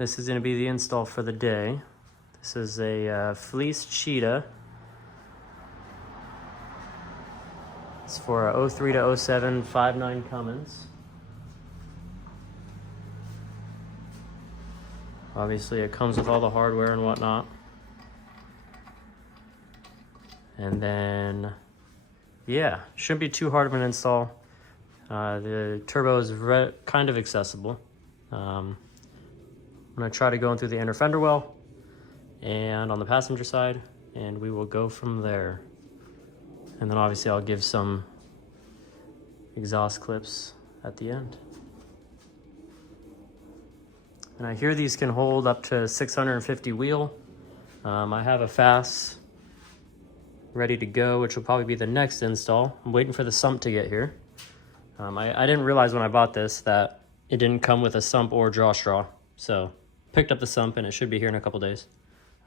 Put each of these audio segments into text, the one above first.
This is going to be the install for the day. This is a Fleece Cheetah. It's for a 03 to 07 5.9 Cummins. Obviously it comes with all the hardware and whatnot. And then, yeah, shouldn't be too hard of an install. The turbo is kind of accessible. I'm going to try to go in through the inner fender well and on the passenger side, and we will go from there. And then obviously I'll give some exhaust clips at the end. And I hear these can hold up to 650 wheel. I have a fast ready to go, which will probably be the next install. I'm waiting for the sump to get here. I didn't realize when I bought this that it didn't come with a sump or draw straw. So picked up the sump and it should be here in a couple days,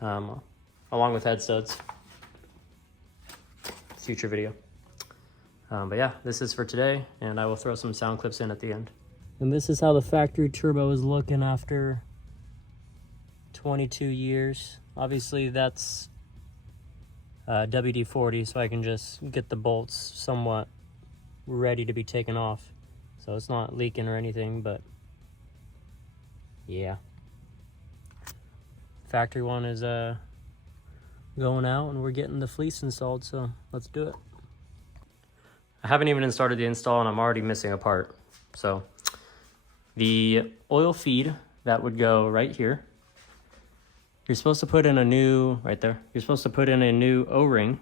along with head studs. Future video. But yeah, this is for today, and I will throw some sound clips in at the end. And this is how the factory turbo is looking after 22 years. Obviously that's WD-40, so I can just get the bolts somewhat ready to be taken off. So it's not leaking or anything, but yeah. Factory one is going out, and we're getting the fleece installed, so let's do it. I haven't even started the install and I'm already missing a part. So the oil feed that would go right here, you're supposed to put in a new, right there, you're supposed to put in a new O-ring,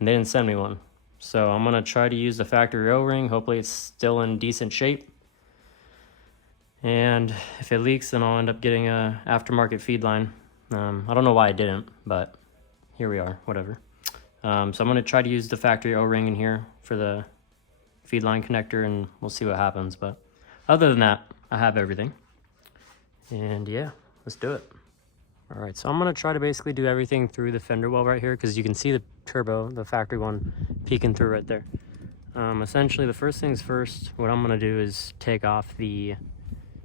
and they didn't send me one. So I'm gonna try to use the factory O-ring. Hopefully it's still in decent shape. And if it leaks, then I'll end up getting a aftermarket feed line. I don't know why I didn't, but here we are, whatever. So I'm gonna try to use the factory O-ring in here for the feed line connector, and we'll see what happens. But other than that, I have everything. And yeah, let's do it. All right, so I'm gonna try to basically do everything through the fender well right here, because you can see the turbo, the factory one, peeking through right there. Essentially, the first things first, what I'm gonna do is take off the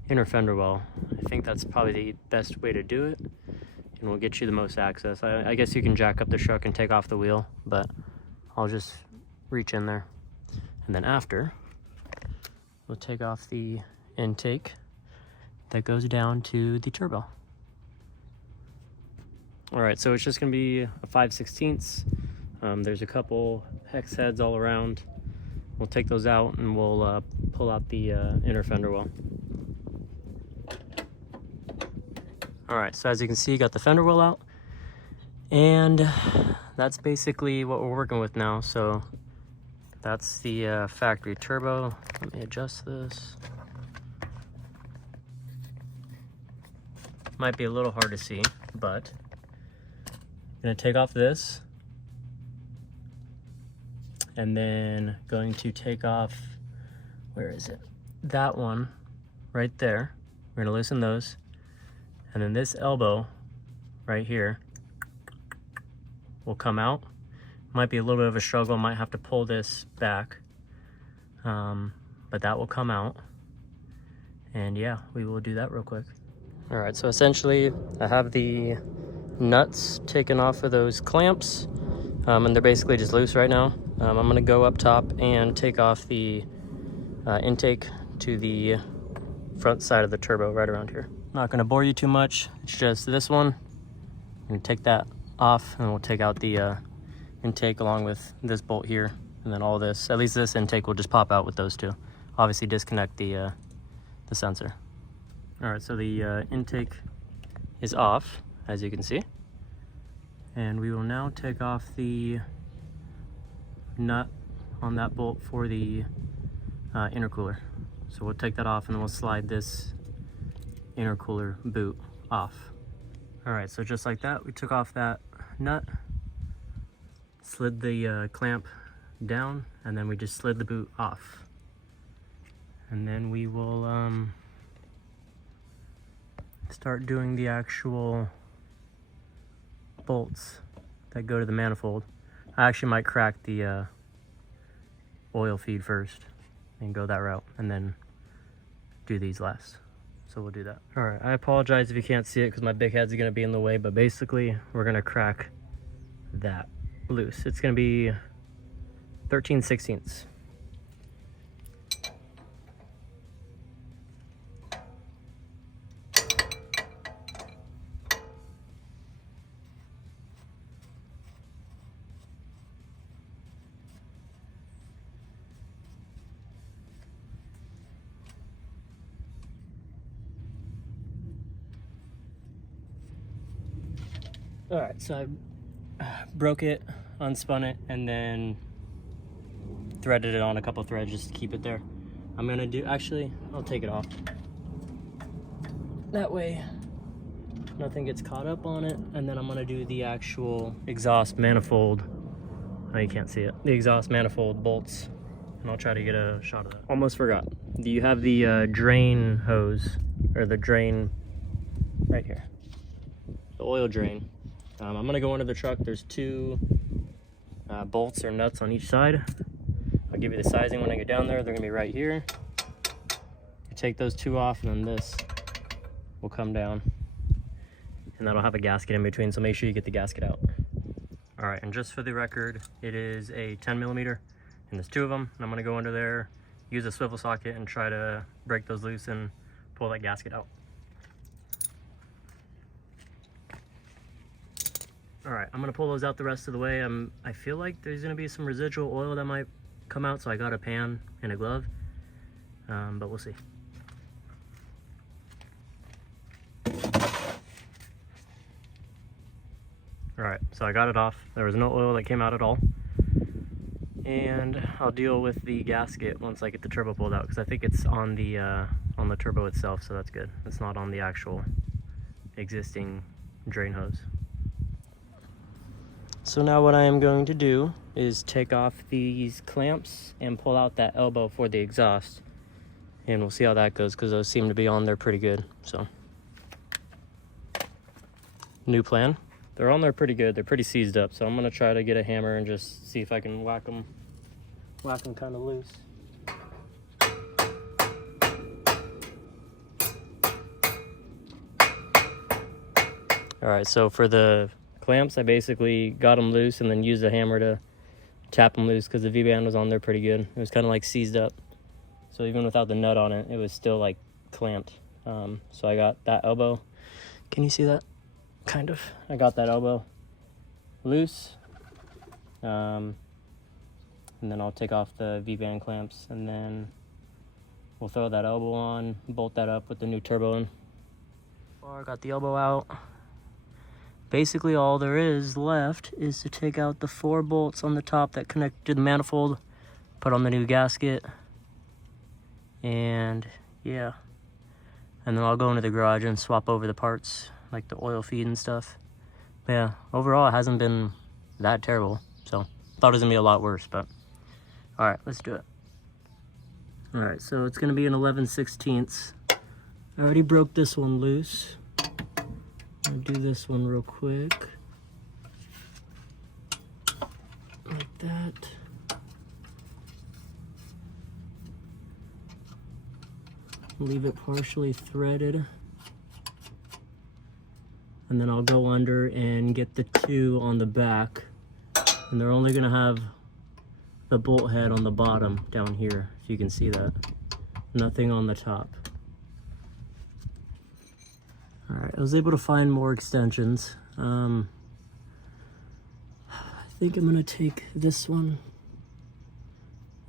inner fender well. I think that's probably the best way to do it, and will get you the most access. I guess you can jack up the truck and take off the wheel, but I'll just reach in there. And then after, we'll take off the intake that goes down to the turbo. All right, so it's just gonna be a 5/16. There's a couple hex heads all around. We'll take those out and we'll pull out the inner fender well. All right, so as you can see, you got the fender well out, and that's basically what we're working with now. So that's the factory turbo. Let me adjust this. Might be a little hard to see, but I'm gonna take off this, and then going to take off, where is it? That one right there. We're gonna loosen those. And then this elbow right here will come out. Might be a little bit of a struggle, might have to pull this back, but that will come out. And yeah, we will do that real quick. All right, so essentially I have the nuts taken off of those clamps, and they're basically just loose right now. I'm gonna go up top and take off the intake to the front side of the turbo right around here. Not gonna bore you too much, it's just this one. I'm gonna take that off, and we'll take out the intake along with this bolt here, and then all this, at least this intake will just pop out with those two. Obviously disconnect the sensor. All right, so the intake is off, as you can see. And we will now take off the nut on that bolt for the intercooler. So we'll take that off, and then we'll slide this intercooler boot off. All right, so just like that, we took off that nut, slid the clamp down, and then we just slid the boot off. And then we will start doing the actual bolts that go to the manifold. I actually might crack the oil feed first and go that route, and then do these last. So we'll do that. All right, I apologize if you can't see it because my big head's gonna be in the way, but basically we're gonna crack that loose. It's gonna be 13/16. All right, so I broke it, unspun it, and then threaded it on a couple threads just to keep it there. I'm gonna do, actually, I'll take it off. That way, nothing gets caught up on it. And then I'm gonna do the actual exhaust manifold. Oh, you can't see it. The exhaust manifold bolts. And I'll try to get a shot of that. Almost forgot. Do you have the drain hose, or the drain right here? The oil drain. I'm gonna go into the truck. There's two bolts or nuts on each side. I'll give you the sizing when I get down there. They're gonna be right here. You take those two off, and then this will come down. And that'll have a gasket in between, so make sure you get the gasket out. All right, and just for the record, it is a 10mm, and there's two of them. And I'm gonna go under there, use a swivel socket, and try to break those loose and pull that gasket out. All right, I'm gonna pull those out the rest of the way. I feel like there's gonna be some residual oil that might come out, so I got a pan and a glove, but we'll see. All right, so I got it off. There was no oil that came out at all. And I'll deal with the gasket once I get the turbo pulled out, because I think it's on the turbo itself, so that's good. It's not on the actual existing drain hose. So now what I am going to do is take off these clamps and pull out that elbow for the exhaust. And we'll see how that goes, because those seem to be on there pretty good. So, new plan. They're on there pretty good. They're pretty seized up. So I'm gonna try to get a hammer and just see if I can whack them kind of loose. All right, so for the clamps, I basically got them loose and then used a hammer to tap them loose, because the V-band was on there pretty good. It was kind of like seized up. So even without the nut on it, it was still like clamped. So I got that elbow. Can you see that? Kind of. I got that elbow loose. And then I'll take off the V-band clamps, and then we'll throw that elbow on, bolt that up with the new turbo in. I got the elbow out. Basically all there is left is to take out the 4 bolts on the top that connect to the manifold, put on the new gasket, and yeah. And then I'll go into the garage and swap over the parts, like the oil feed and stuff. But yeah, overall it hasn't been that terrible, so thought it was gonna be a lot worse, but all right, let's do it. All right, so it's gonna be an 11/16. I already broke this one loose. I'll do this one real quick. Like that. Leave it partially threaded. And then I'll go under and get the 2 on the back. And they're only gonna have the bolt head on the bottom down here, if you can see that. Nothing on the top. All right, I was able to find more extensions. I think I'm gonna take this one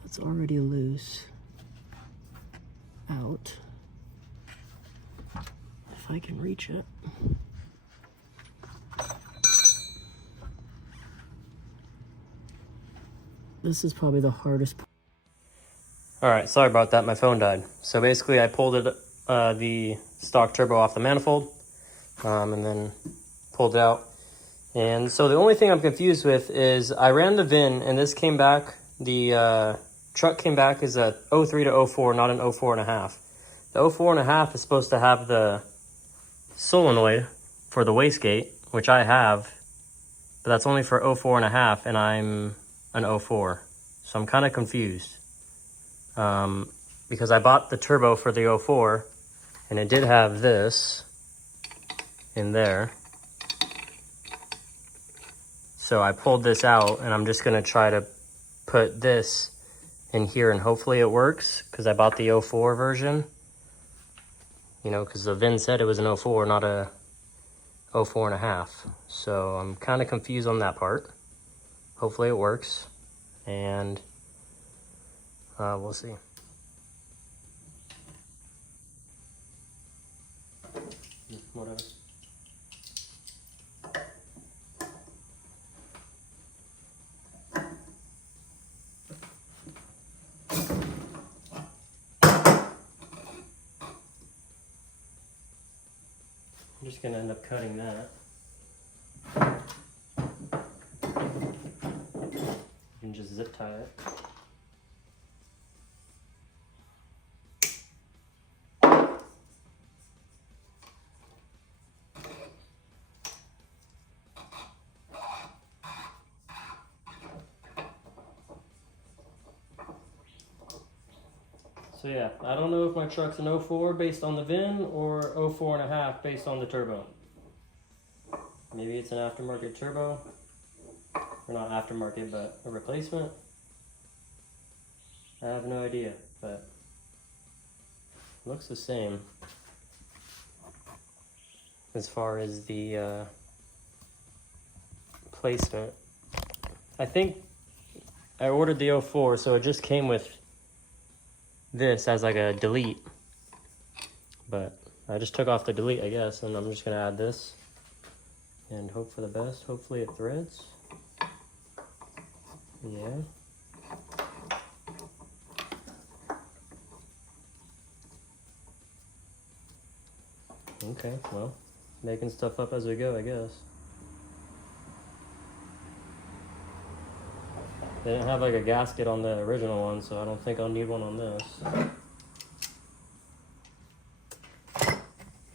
that's already loose out, if I can reach it. This is probably the hardest part. All right, sorry about that, my phone died. So basically I pulled it, the stock turbo off the manifold, and then pulled it out. And so the only thing I'm confused with is I ran the VIN, and this came back, the truck came back as a 03 to 04, not an 04.5. The 04.5 is supposed to have the solenoid for the wastegate, which I have, but that's only for 04.5, and I'm an 04. So I'm kind of confused. Because I bought the turbo for the 04, and it did have this in there. So I pulled this out, and I'm just gonna try to put this in here, and hopefully it works, because I bought the 04 version. You know, because the VIN said it was an 04, not a 04.5. So I'm kind of confused on that part. Hopefully it works, and we'll see. Whatever. I'm just gonna end up cutting that. You can just zip tie it. So yeah, I don't know if my truck's an 04 based on the VIN or 04.5 based on the turbo. Maybe it's an aftermarket turbo, or not aftermarket, but a replacement. I have no idea, but it looks the same as far as the placement. I think I ordered the 04, so it just came with this as like a delete, but I just took off the delete, I guess, and I'm just gonna add this and hope for the best. Hopefully it threads. Yeah. Okay, well, making stuff up as we go, I guess. They didn't have like a gasket on the original one, so I don't think I'll need one on this. I'm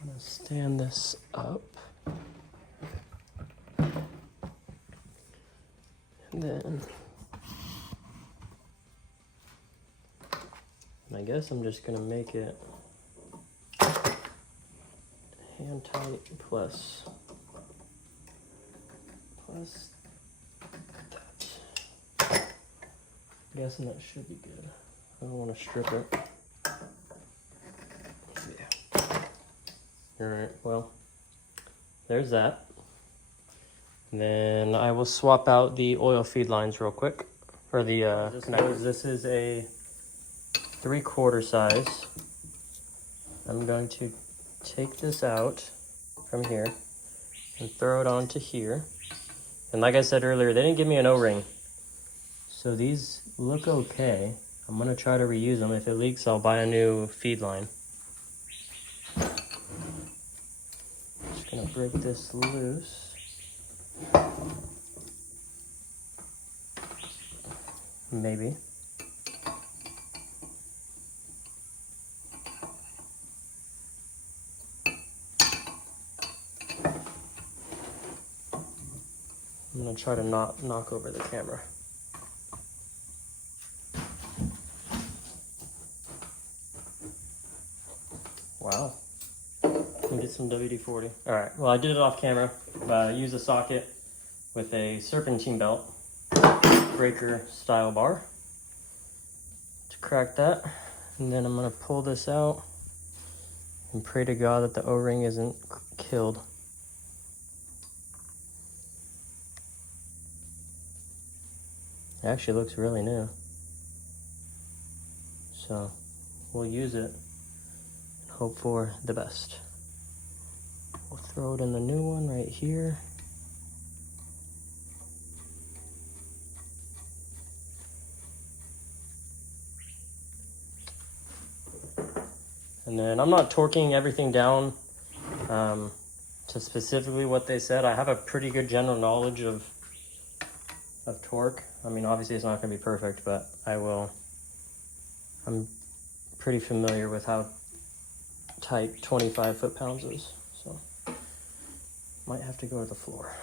gonna stand this up. And then I guess I'm just gonna make it hand tight plus that. I'm guessing that should be good. I don't want to strip it. Yeah. Alright, well, there's that. And then I will swap out the oil feed lines real quick. For the connectors. This is a 3/4 size. I'm going to take this out from here and throw it onto here. And like I said earlier, they didn't give me an O-ring, so these look okay. I'm gonna try to reuse them. If it leaks, I'll buy a new feed line. Just gonna break this loose. Maybe. I'm gonna try to not knock over the camera. Wow. Let me get some WD-40. All right, well, I did it off camera. I used a socket with a serpentine belt breaker style bar to crack that. And then I'm gonna pull this out and pray to God that the O-ring isn't killed. It actually looks really new. So we'll use it and hope for the best. We'll throw it in the new one right here. And then I'm not torquing everything down to specifically what they said. I have a pretty good general knowledge of torque. I mean, obviously it's not going to be perfect, but I'm pretty familiar with how tight 25 foot-pounds is, so might have to go to the floor.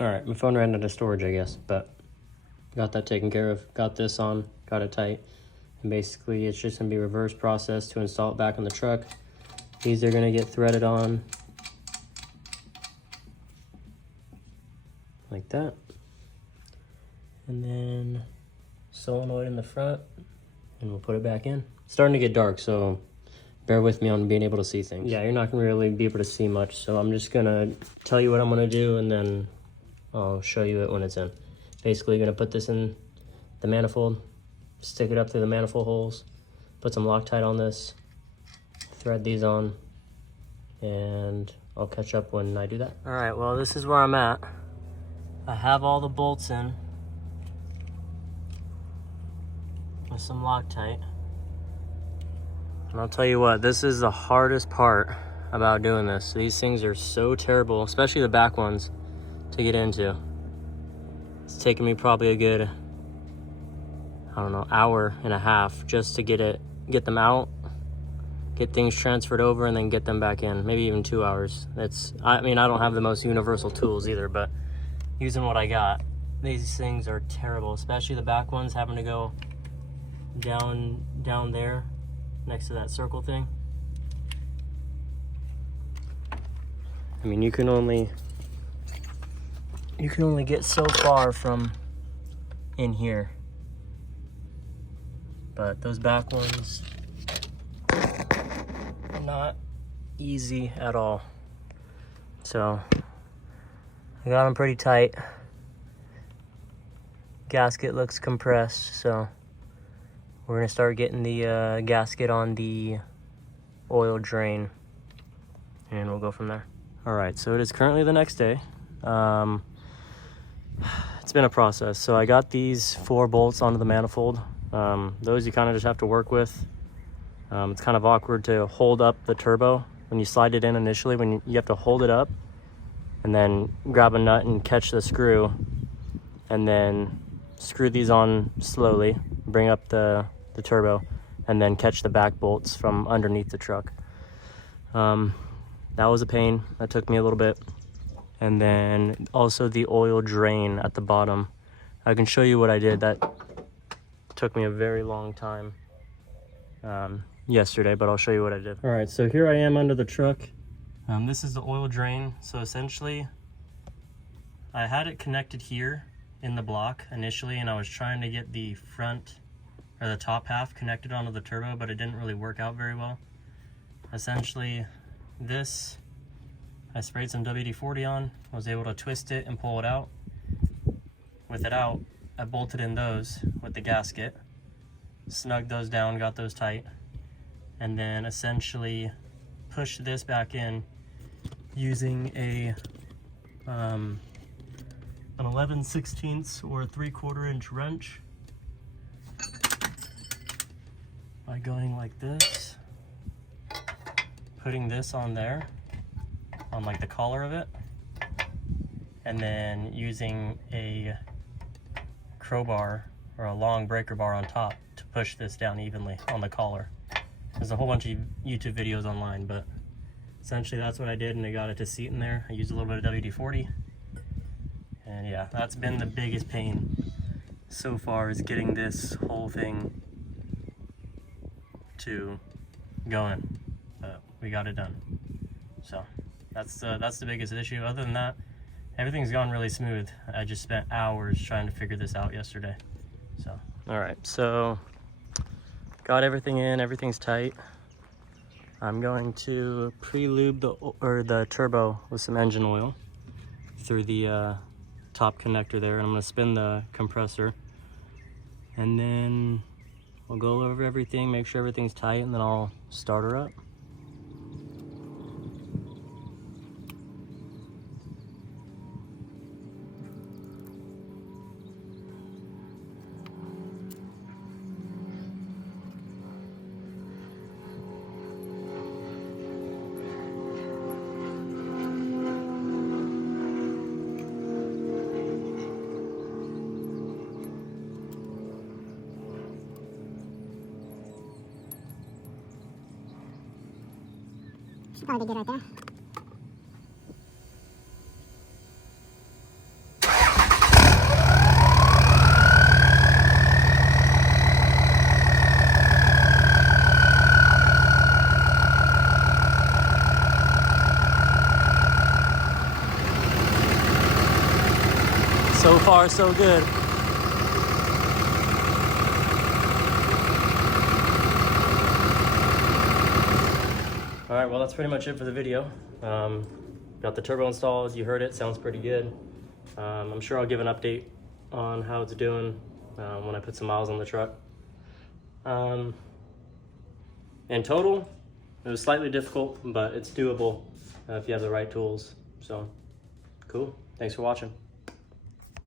All right, my phone ran out of storage, I guess, but got that taken care of. Got this on, got it tight. And basically it's just gonna be a reverse process to install it back on the truck. These are gonna get threaded on like that. And then solenoid in the front, and we'll put it back in. It's starting to get dark, so bear with me on being able to see things. Yeah, you're not gonna really be able to see much, so I'm just gonna tell you what I'm gonna do, and then I'll show you it when it's in. Basically, gonna put this in the manifold, stick it up through the manifold holes, put some Loctite on this, thread these on, and I'll catch up when I do that. All right, well, this is where I'm at. I have all the bolts in with some Loctite. And I'll tell you what, this is the hardest part about doing this. These things are so terrible, especially the back ones, to get into. It's taken me probably a good, I don't know, hour and a half just to get them out, get things transferred over, and then get them back in. Maybe even 2 hours. I mean, I don't have the most universal tools either, but using what I got, these things are terrible, especially the back ones, having to go down there next to that circle thing. I mean, you can only get so far from in here, but those back ones are not easy at all. So I got them pretty tight. Gasket looks compressed, so we're gonna start getting the gasket on the oil drain, and we'll go from there. All right, so it is currently the next day. It's been a process. So I got these 4 bolts onto the manifold. Those you kind of just have to work with. It's kind of awkward to hold up the turbo when you slide it in initially. When you have to hold it up and then grab a nut and catch the screw, and then screw these on slowly, bring up the turbo, and then catch the back bolts from underneath the truck. That was a pain. That took me a little bit. And then also the oil drain at the bottom. I can show you what I did. That took me a very long time yesterday, but I'll show you what I did. All right, so here I am under the truck. This is the oil drain. So essentially, I had it connected here in the block initially, and I was trying to get the front or the top half connected onto the turbo, but it didn't really work out very well. Essentially, this, I sprayed some WD-40 on, was able to twist it and pull it out. With it out, I bolted in those with the gasket, snugged those down, got those tight, and then essentially pushed this back in using an 11/16 or 3/4 inch wrench by going like this, putting this on there, on like the collar of it, and then using a crowbar or a long breaker bar on top to push this down evenly on the collar. There's a whole bunch of YouTube videos online, but essentially that's what I did, and I got it to seat in there. I used a little bit of WD-40, and yeah, that's been the biggest pain so far, is getting this whole thing to go in, but we got it done. So that's the biggest issue. Other than that, everything's gone really smooth. I just spent hours trying to figure this out yesterday. So all right, so got everything in, everything's tight. I'm going to pre-lube the turbo with some engine oil through the top connector there, and I'm going to spin the compressor, and then we'll go over everything, make sure everything's tight, and then I'll start her up. Should probably be good right there. So far, so good. All right, well, that's pretty much it for the video. Got the turbo installed. You heard it, sounds pretty good. I'm sure I'll give an update on how it's doing when I put some miles on the truck. In total, it was slightly difficult, but it's doable if you have the right tools. So, cool. Thanks for watching.